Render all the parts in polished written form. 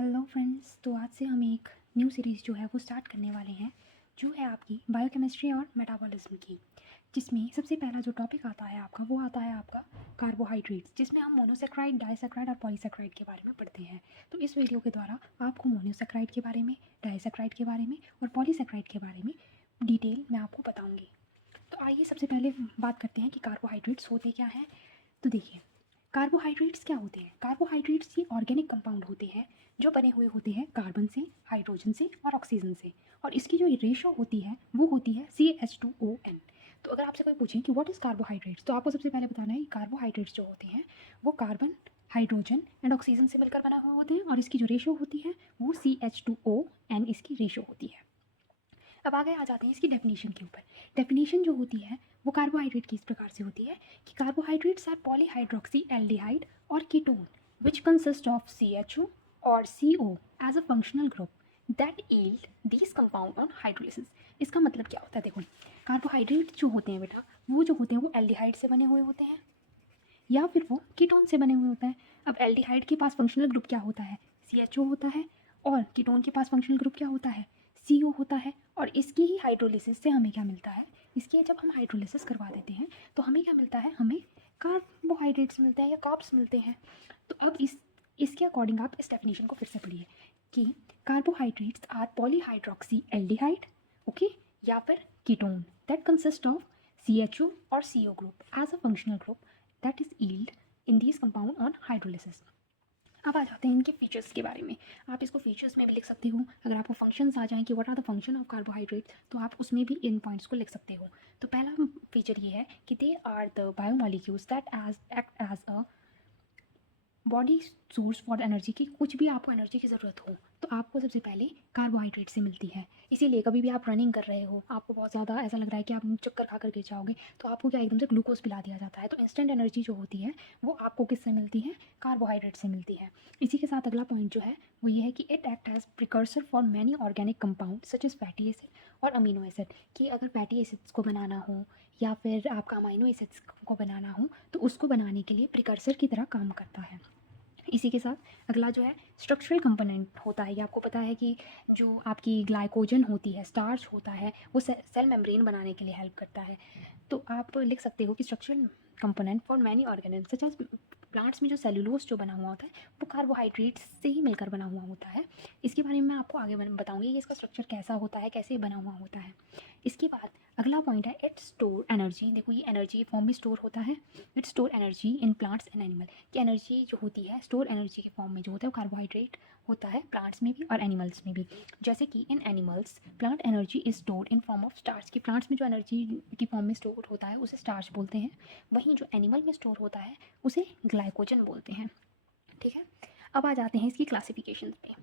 Hello friends, तो आज से हम एक न्यू सीरीज़ जो है वो स्टार्ट करने वाले हैं, जो है आपकी बायोकेमिस्ट्री और मेटाबॉलिज्म की। जिसमें सबसे पहला जो टॉपिक आता है आपका, वो आता है आपका कार्बोहाइड्रेट्स, जिसमें हम मोनोसेक्राइड, डाइसेक्राइड और पॉलीसेक्राइड के बारे में पढ़ते हैं। तो इस वीडियो के द्वारा आपको मोनोसेक्राइड के बारे में, डाइसेक्राइड के बारे में और पॉलीसेक्राइड के बारे में डिटेल मैं आपको बताऊँगी। तो आइए सबसे पहले बात करते हैं कि कार्बोहाइड्रेट्स होते क्या हैं। तो देखिए, कार्बोहाइड्रेट्स क्या होते हैं। कार्बोहाइड्रेट्स ये ऑर्गेनिक कंपाउंड होते हैं जो बने हुए होते हैं कार्बन से, हाइड्रोजन से और ऑक्सीजन से, और इसकी जो रेशो होती है वो होती है CH2ON। तो अगर आपसे कोई पूछे कि व्हाट इज़ कार्बोहाइड्रेट्स, तो आपको सबसे पहले बताना है कि कार्बोहाइड्रेट्स जो होते हैं वो कार्बन, हाइड्रोजन एंड ऑक्सीजन से मिलकर बना हुए होते हैं, और इसकी जो रेशो होती है वो CH2ON इसकी रेशो होती है। अब आगे आ जाते हैं इसकी डेफिनेशन के ऊपर। डेफिनेशन जो होती है वो कार्बोहाइड्रेट की इस प्रकार से होती है कि कार्बोहाइड्रेट्स आर पॉलीहाइड्रोक्सी एल्डिहाइड और ketone which consist of CHO और CO as a functional group that yield this compound on hydrolysis. इसका मतलब क्या होता है, देखो, कार्बोहाइड्रेट जो होते हैं बेटा, वो जो होते हैं वो एल्डिहाइड से बने हुए होते हैं या फिर वो कीटोन से बने हुए होते हैं। अब एल्डिहाइड के पास फंक्शनल ग्रुप क्या होता है, CHO होता है, और कीटोन के पास फंक्शनल ग्रुप क्या होता है, CO होता है। और इसकी ही हाइड्रोलिसिस से हमें क्या मिलता है, इसके जब हम हाइड्रोलिसिस करवा देते हैं तो हमें क्या मिलता है, हमें कार्बोहाइड्रेट्स मिलते हैं या कार्ब्स मिलते हैं। तो अब इसके अकॉर्डिंग आप इस डेफिनेशन को फिर से पढ़िए कि carbohydrates are polyhydroxy aldehyde, okay, या फिर ketone that consist of CHO और CO group as a functional group that is yield in these compound on hydrolysis. अब आ जाते हैं इनके फीचर्स के बारे में। आप इसको फीचर्स में भी लिख सकते हो। अगर आपको फंक्शंस आ जाएं कि what are the function of carbohydrate, तो आप उसमें भी इन पॉइंट्स को लिख सकते हो। तो पहला फीचर ये है कि they are the biomolecules that act as a body source for energy. की कुछ भी आपको एनर्जी की ज़रूरत हो तो आपको सबसे पहले कार्बोहाइड्रेट से मिलती है। इसीलिए कभी भी आप रनिंग कर रहे हो, आपको बहुत ज़्यादा ऐसा लग रहा है कि आप चक्कर खा कर गिर जाओगे, तो आपको क्या एकदम से ग्लूकोज पिला दिया जाता है। तो इंस्टेंट एनर्जी जो होती है वो आपको किससे मिलती है, कार्बोहाइड्रेट से मिलती है। इसी के साथ अगला पॉइंट जो है वो ये है कि it act as precursor for many organic compound such as fatty acid और अमीनो एसिड। कि अगर फैटी एसिड्स को बनाना हो या फिर आपका अमीनो एसिड्स को बनाना हो तो उसको बनाने के लिए प्रिकर्सर की तरह काम करता है। इसी के साथ अगला जो है स्ट्रक्चरल कंपोनेंट होता है। ये आपको पता है कि जो आपकी ग्लाइकोजन होती है, स्टार्च होता है, वो सेल मेम्ब्रेन बनाने के लिए हेल्प करता है। तो आप लिख सकते हो कि structural component for many organism such as plants में जो सेलुलोज जो बना हुआ होता है वो कार्बोहाइड्रेट्स से ही मिलकर बना हुआ होता है। इसके बारे में मैं आपको आगे बताऊंगी कि इसका स्ट्रक्चर कैसा होता है, कैसे बना हुआ होता है। इसके बाद अगला पॉइंट है इट स्टोर एनर्जी। देखो, ये एनर्जी फॉर्म में स्टोर होता है। It store energy in plants and animal. कि एनर्जी जो होती है स्टोर एनर्जी के फॉर्म में जो होता है वो कार्बोहाइड्रेट होता है प्लांट्स में भी और एनिमल्स में भी। जैसे कि in animals plant energy is stored in form of starch. कि प्लांट्स में जो एनर्जी की फॉर्म में स्टोर होता है उसे स्टार्च बोलते हैं, वहीं जो एनिमल में स्टोर होता है उसे ग्लाइकोजन बोलते हैं। ठीक है, अब आ जाते हैं इसकी क्लासिफिकेशन पे।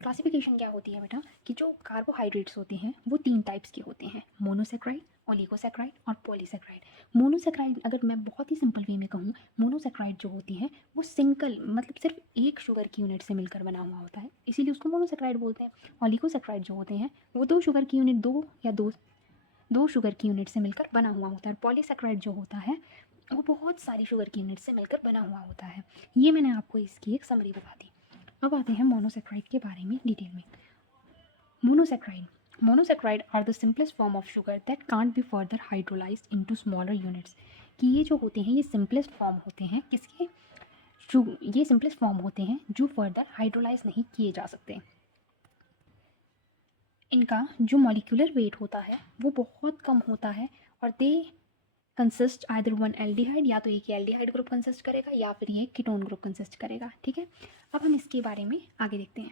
क्लासिफिकेशन क्या होती है बेटा, कि जो कार्बोहाइड्रेट्स होते हैं वो 3 टाइप्स के होते हैं, मोनोसेक्राइड, ओलिगोसेक्राइड और पॉलीसेक्राइड। मोनोसेक्राइड अगर मैं बहुत ही सिंपल वे में कहूँ, मोनोसेक्राइड जो होती हैं वो सिंगल मतलब सिर्फ एक शुगर की यूनिट से मिलकर बना हुआ होता है, इसीलिए उसको मोनोसेक्राइड बोलते हैं। ओलिगोसेक्राइड जो होते हैं वो 2 शुगर की यूनिट, दो शुगर की यूनिट से मिलकर बना हुआ होता है। पॉलीसेक्राइड जो होता है वो बहुत सारी शुगर की यूनिट से मिलकर बना हुआ होता है। ये मैंने आपको इसकी एक समरी बता दी। अब आते हैं मोनोसेक्राइड के बारे में डिटेल में। Monosaccharide are the simplest form of sugar that can't be further hydrolysed into smaller units. कि ये जो होते हैं ये सिंपलेस्ट फॉर्म होते हैं किसके, ये सिंपलेस्ट फॉर्म होते हैं जो फर्दर हाइड्रोलाइज नहीं किए जा सकते। इनका जो मॉलिक्यूलर वेट होता है वो बहुत कम होता है, और they consist either one aldehyde, या तो एक एल्डिहाइड ग्रुप कंसिस्ट करेगा या फिर ये कीटोन ग्रुप कंसिस्ट करेगा। ठीक है, अब हम इसके बारे में आगे देखते हैं।